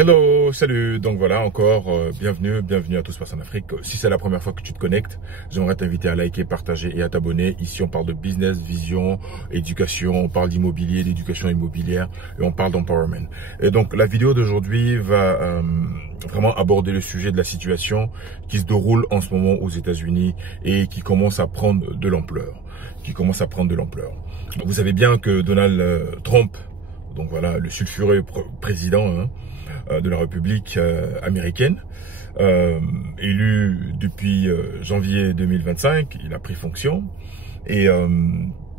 Hello, salut. Donc voilà, encore bienvenue à Tous Passe en Afrique. Si c'est la première fois que tu te connectes, j'aimerais t'inviter à liker, partager et à t'abonner. Ici, on parle de business, vision, éducation, on parle d'immobilier, d'éducation immobilière et on parle d'empowerment. Et donc la vidéo d'aujourd'hui va vraiment aborder le sujet de la situation qui se déroule en ce moment aux États-Unis et qui commence à prendre de l'ampleur. Vous savez bien que Donald Trump, donc voilà, le sulfureux président de la République américaine, élu depuis janvier 2025, il a pris fonction et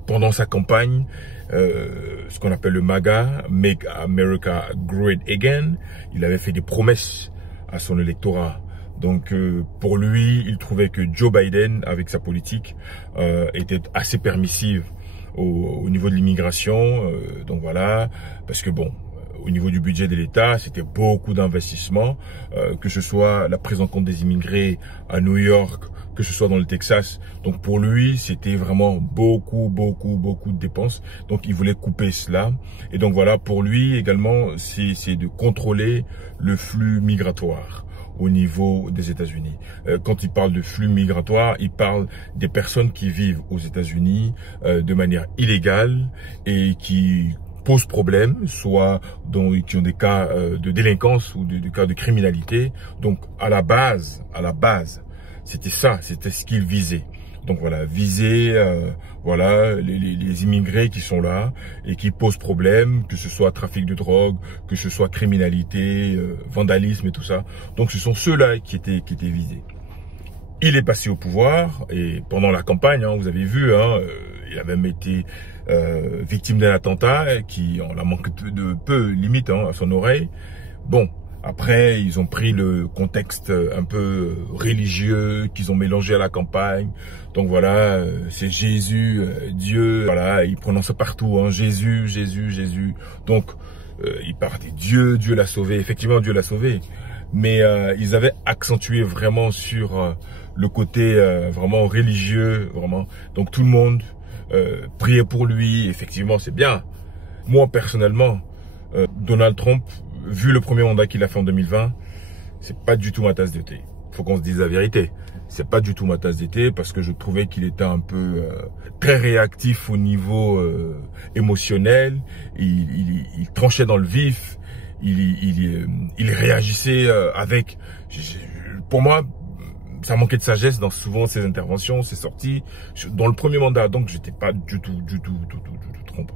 pendant sa campagne, ce qu'on appelle le MAGA, Make America Great Again, il avait fait des promesses à son électorat. Donc pour lui, il trouvait que Joe Biden, avec sa politique, était assez permissive au niveau de l'immigration. Donc voilà, parce que bon, au niveau du budget de l'État, c'était beaucoup d'investissements, que ce soit la prise en compte des immigrés à New York, que ce soit dans le Texas. Donc pour lui, c'était vraiment beaucoup de dépenses. Donc il voulait couper cela. Et donc voilà, pour lui également, c'est de contrôler le flux migratoire au niveau des États-Unis. Quand il parle de flux migratoire, il parle des personnes qui vivent aux États-Unis de manière illégale et qui posent problème, soit qui ont des cas de délinquance ou des cas de criminalité. Donc à la base, c'était ce qu'il visait. Donc voilà, viser voilà les immigrés qui sont là et qui posent problème, que ce soit trafic de drogue, que ce soit criminalité, vandalisme et tout ça. Donc ce sont ceux-là qui étaient visés. Il est passé au pouvoir et pendant la campagne, vous avez vu, il a même été victime d'un attentat qui en la manque de peu limite à son oreille. Bon. Après, ils ont pris le contexte un peu religieux qu'ils ont mélangé à la campagne. Donc voilà, c'est Jésus, Dieu. Voilà, ils prononcent partout, Jésus. Donc, ils parlent de Dieu l'a sauvé. Effectivement, Dieu l'a sauvé. Mais ils avaient accentué vraiment sur le côté vraiment religieux, vraiment. Donc tout le monde priait pour lui. Effectivement, c'est bien. Moi, personnellement, Donald Trump, vu le premier mandat qu'il a fait en 2020, c'est pas du tout ma tasse de thé. Faut qu'on se dise la vérité. C'est pas du tout ma tasse de thé parce que je trouvais qu'il était un peu très réactif au niveau émotionnel. Il tranchait dans le vif. Il réagissait avec. Pour moi, ça manquait de sagesse dans souvent ses interventions, ses sorties. Dans le premier mandat, donc j'étais pas du tout Trump.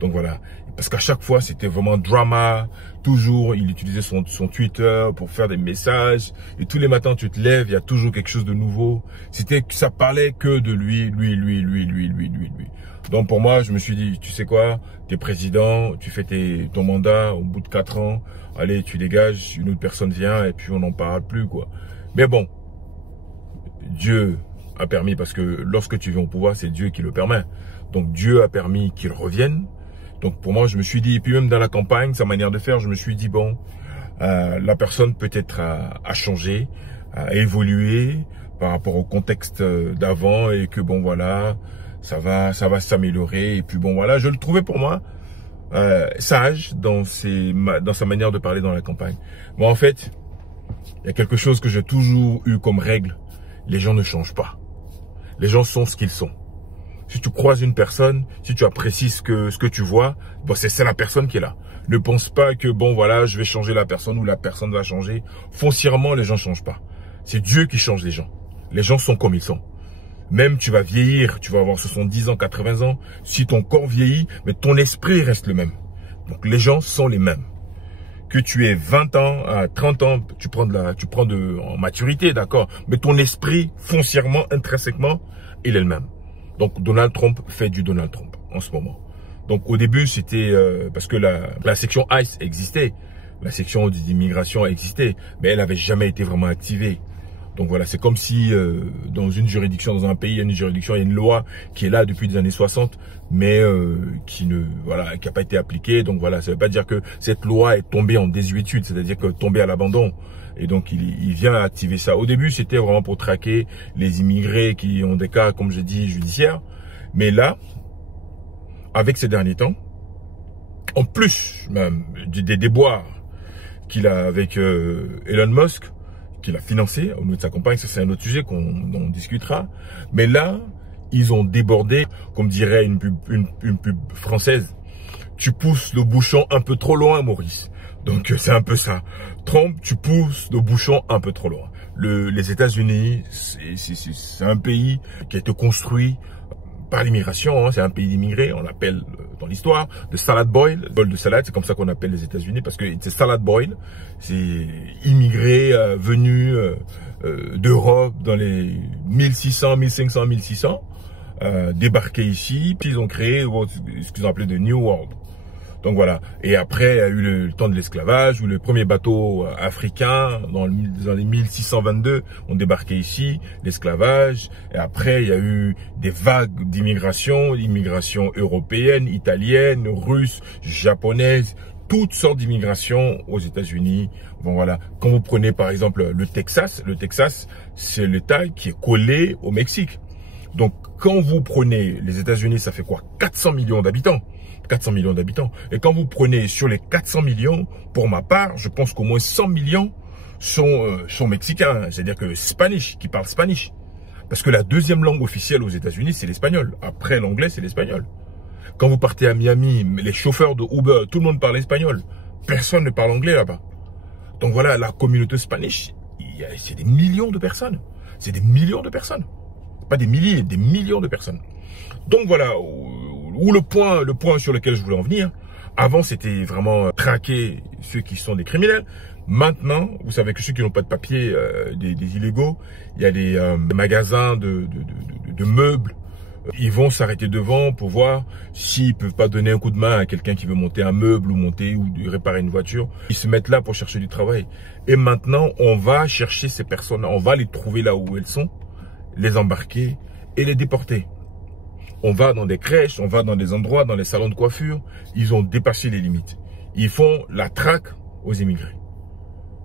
Donc voilà, parce qu'à chaque fois, c'était vraiment drama. Toujours, il utilisait son Twitter pour faire des messages. Et tous les matins, tu te lèves, il y a toujours quelque chose de nouveau. Ça parlait que de lui. Donc pour moi, je me suis dit, tu sais quoi, t'es président, tu fais ton mandat, au bout de 4 ans, allez, tu dégages, une autre personne vient et puis on n'en parle plus, quoi. Mais bon, Dieu a permis, parce que lorsque tu viens au pouvoir, c'est Dieu qui le permet. Donc Dieu a permis qu'il revienne. Donc pour moi, je me suis dit, et puis même dans la campagne, sa manière de faire, je me suis dit, bon, la personne peut-être a changé, a évolué par rapport au contexte d'avant et que bon voilà, ça va s'améliorer. Et puis bon voilà, je le trouvais pour moi sage dans sa manière de parler dans la campagne. Bon en fait, il y a quelque chose que j'ai toujours eu comme règle, les gens ne changent pas. Les gens sont ce qu'ils sont. Si tu croises une personne, si tu apprécies ce que tu vois, bon, c'est la personne qui est là. Ne pense pas que, bon, voilà, je vais changer la personne ou la personne va changer. Foncièrement, les gens ne changent pas. C'est Dieu qui change les gens. Les gens sont comme ils sont. Même tu vas vieillir, tu vas avoir 70 ans, 80 ans. Si ton corps vieillit, mais ton esprit reste le même. Donc, les gens sont les mêmes. Que tu aies 20 ans, 30 ans, tu prends en maturité, d'accord. Mais ton esprit, foncièrement, intrinsèquement, il est le même. Donc, Donald Trump fait du Donald Trump en ce moment. Donc, au début, c'était parce que la section ICE existait. La section d'immigration existait. Mais elle n'avait jamais été vraiment activée. Donc, voilà, c'est comme si dans une juridiction, dans un pays, il y a une juridiction, il y a une loi qui est là depuis les années 60, mais qui n'a pas été appliquée. Donc, voilà, ça ne veut pas dire que cette loi est tombée en désuétude, c'est-à-dire que tombée à l'abandon. Et donc, il vient activer ça. Au début, c'était vraiment pour traquer les immigrés qui ont des cas, comme je dis, judiciaires. Mais là, avec ces derniers temps, en plus même des déboires qu'il a avec Elon Musk, qu'il a financé au niveau de sa campagne. Ça, c'est un autre sujet dont on discutera. Mais là, ils ont débordé, comme dirait une pub française. Tu pousses le bouchon un peu trop loin, Maurice. Donc, c'est un peu ça. Trump, tu pousses le bouchon un peu trop loin. Les États-Unis, c'est un pays qui a été construit par l'immigration, hein. C'est un pays d'immigrés, on l'appelle dans l'histoire de salad boil, bol de salade, c'est comme ça qu'on appelle les États-Unis, parce que c'est salad boil, c'est immigrés venus d'Europe dans les 1600, 1500, 1600, débarqués ici, puis ils ont créé ce qu'ils ont appelé de New World. Donc voilà. Et après, il y a eu le temps de l'esclavage, où les premiers bateaux africains, dans les 1622, ont débarqué ici, l'esclavage. Et après, il y a eu des vagues d'immigration, immigration européenne, italienne, russe, japonaise, toutes sortes d'immigrations aux États-Unis. Bon voilà. Quand vous prenez par exemple le Texas, c'est l'État qui est collé au Mexique. Donc quand vous prenez les États-Unis, ça fait quoi? 400 millions d'habitants. 400 millions d'habitants. Et quand vous prenez sur les 400 millions, pour ma part, je pense qu'au moins 100 millions sont mexicains. C'est-à-dire que qui parlent Spanish. Parce que la deuxième langue officielle aux États-Unis, c'est l'espagnol. Après l'anglais, c'est l'espagnol. Quand vous partez à Miami, les chauffeurs de Uber, tout le monde parle espagnol. Personne ne parle anglais là-bas. Donc voilà, la communauté Spanish, c'est des millions de personnes. C'est des millions de personnes. Pas des milliers, des millions de personnes. Donc voilà, où le point sur lequel je voulais en venir. Avant, c'était vraiment traquer ceux qui sont des criminels. Maintenant, vous savez que ceux qui n'ont pas de papier, des illégaux, il y a des magasins de meubles. Ils vont s'arrêter devant pour voir s'ils peuvent pas donner un coup de main à quelqu'un qui veut monter un meuble ou réparer une voiture. Ils se mettent là pour chercher du travail. Et maintenant, on va chercher ces personnes, on va les trouver là où elles sont, les embarquer et les déporter. On va dans des crèches, on va dans des endroits, dans les salons de coiffure. Ils ont dépassé les limites. Ils font la traque aux immigrés.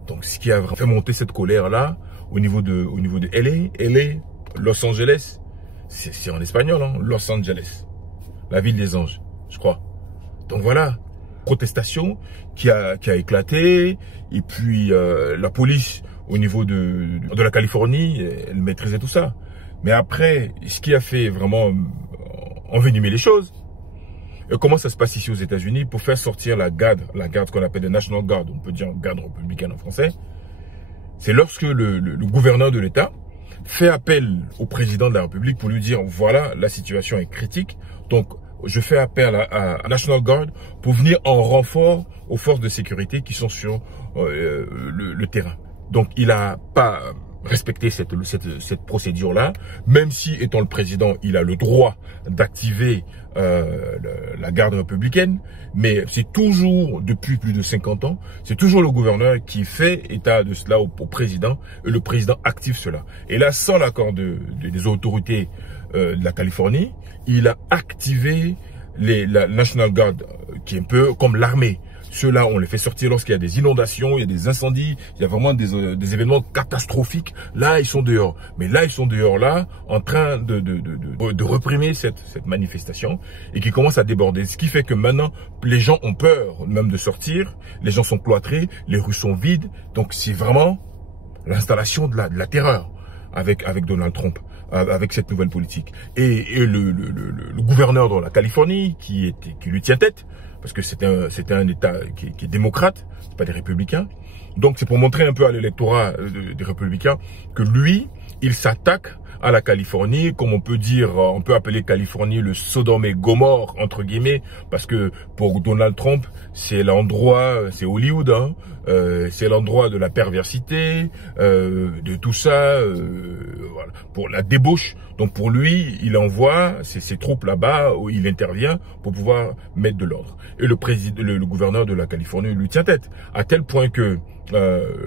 Donc, ce qui a fait monter cette colère-là, au niveau de LA, Los Angeles, c'est en espagnol, hein, Los Angeles. La ville des anges, je crois. Donc voilà, protestation qui a éclaté. Et puis, la police, au niveau de la Californie, elle maîtrisait tout ça. Mais après, ce qui a fait vraiment envenimer les choses, et comment ça se passe ici aux États-Unis, pour faire sortir la garde qu'on appelle la National Guard, on peut dire garde républicaine en français, c'est lorsque le gouverneur de l'État fait appel au président de la République pour lui dire, voilà, la situation est critique, donc je fais appel à National Guard pour venir en renfort aux forces de sécurité qui sont sur le terrain. Donc il n'a pas respecter cette procédure-là, même si, étant le président, il a le droit d'activer la garde républicaine, mais c'est toujours, depuis plus de 50 ans, c'est toujours le gouverneur qui fait état de cela au président, et le président active cela. Et là, sans l'accord des autorités de la Californie, il a activé la National Guard, qui est un peu comme l'armée. Ceux-là, on les fait sortir lorsqu'il y a des inondations, il y a des incendies, il y a vraiment des événements catastrophiques. Là, ils sont dehors. Mais là, ils sont dehors, là, en train de réprimer cette manifestation et qui commence à déborder. Ce qui fait que maintenant, les gens ont peur même de sortir. Les gens sont cloîtrés, les rues sont vides. Donc, c'est vraiment l'installation de la terreur avec Donald Trump, avec cette nouvelle politique. Et le gouverneur de la Californie, qui lui tient tête, parce que c'était un État qui est démocrate, pas des républicains. Donc c'est pour montrer un peu à l'électorat des républicains que lui, il s'attaque à la Californie, comme on peut dire, on peut appeler Californie le Sodome et Gomorre, entre guillemets, parce que pour Donald Trump, c'est l'endroit, c'est Hollywood, hein, c'est l'endroit de la perversité, de tout ça, voilà, pour la débauche. Donc pour lui, il envoie ses troupes là-bas, où il intervient pour pouvoir mettre de l'ordre. Et le gouverneur de la Californie lui tient tête, à tel point que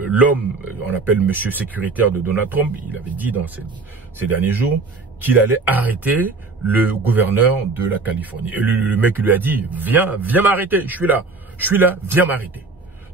l'homme, on appelle monsieur sécuritaire de Donald Trump, il avait dit dans ces derniers jours qu'il allait arrêter le gouverneur de la Californie. Et le mec lui a dit, viens m'arrêter, je suis là, viens m'arrêter.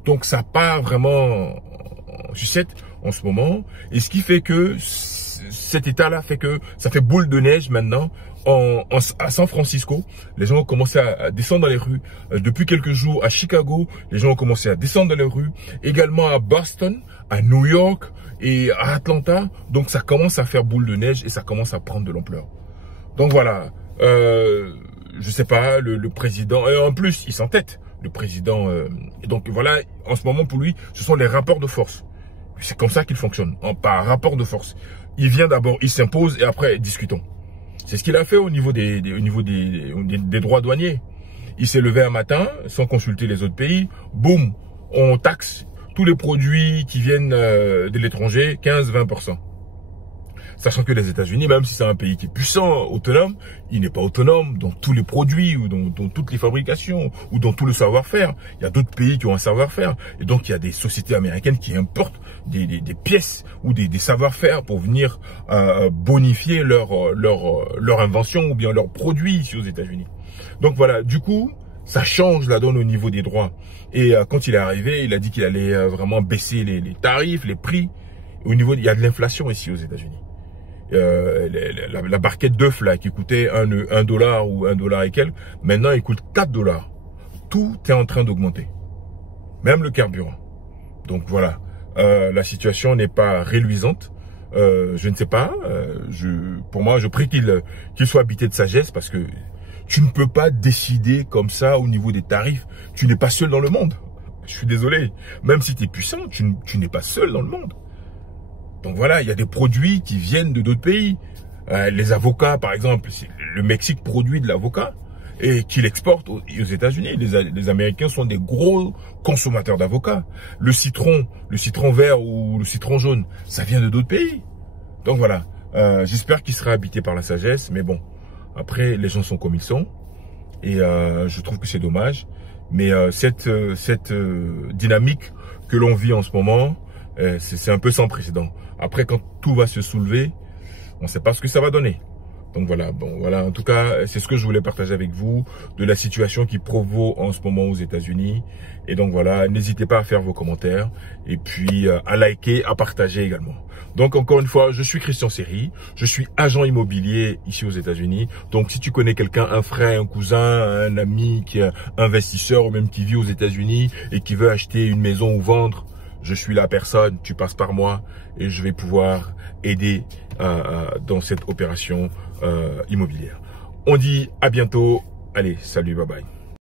Donc ça part vraiment en sucette en ce moment. Et ce qui fait que cet état-là fait que ça fait boule de neige maintenant à San Francisco, les gens ont commencé à descendre dans les rues. Depuis quelques jours, à Chicago, les gens ont commencé à descendre dans les rues. Également à Boston, à New York et à Atlanta. Donc ça commence à faire boule de neige et ça commence à prendre de l'ampleur. Donc voilà, je sais pas, le président, et en plus il s'entête, le président. Donc voilà, en ce moment pour lui, ce sont les rapports de force. C'est comme ça qu'il fonctionne, par rapport de force. Il vient d'abord, il s'impose et après discutons. C'est ce qu'il a fait au niveau des droits douaniers. Il s'est levé un matin sans consulter les autres pays. Boum, on taxe tous les produits qui viennent de l'étranger, 15-20%. Sachant que les États-Unis, même si c'est un pays qui est puissant, autonome, il n'est pas autonome dans tous les produits ou dans toutes les fabrications ou dans tout le savoir-faire. Il y a d'autres pays qui ont un savoir-faire. Et donc, il y a des sociétés américaines qui importent des pièces ou des savoir-faire pour venir bonifier leur invention ou bien leurs produits ici aux États-Unis. Donc voilà, du coup, ça change la donne au niveau des droits. Et quand il est arrivé, il a dit qu'il allait vraiment baisser les tarifs, les prix. Au niveau, il y a de l'inflation ici aux États-Unis. La barquette d'œufs là qui coûtait $1 ou $1 et quelques, maintenant il coûte $4. Tout est en train d'augmenter, même le carburant. Donc voilà, la situation n'est pas réluisante. Je ne sais pas. Pour moi, je prie qu'il soit habité de sagesse parce que tu ne peux pas décider comme ça au niveau des tarifs. Tu n'es pas seul dans le monde. Je suis désolé. Même si tu es puissant, tu n'es pas seul dans le monde. Donc voilà, il y a des produits qui viennent de d'autres pays. Les avocats, par exemple, le Mexique produit de l'avocat et qu'il exporte aux États-Unis. Les Américains sont des gros consommateurs d'avocats. Le citron vert ou le citron jaune, ça vient de d'autres pays. Donc voilà, j'espère qu'il sera habité par la sagesse. Mais bon, après, les gens sont comme ils sont. Et je trouve que c'est dommage. Mais cette dynamique que l'on vit en ce moment, c'est un peu sans précédent. Après, quand tout va se soulever, on ne sait pas ce que ça va donner. Donc voilà, bon, voilà. En tout cas, c'est ce que je voulais partager avec vous de la situation qui provoque en ce moment aux États-Unis. Et donc voilà, n'hésitez pas à faire vos commentaires et puis à liker, à partager également. Donc encore une fois, je suis Christian Seri, je suis agent immobilier ici aux États-Unis. Donc si tu connais quelqu'un, un frère, un cousin, un ami qui est investisseur ou même qui vit aux États-Unis et qui veut acheter une maison ou vendre, je suis la personne, tu passes par moi et je vais pouvoir aider dans cette opération immobilière. On dit à bientôt. Allez, salut, bye bye.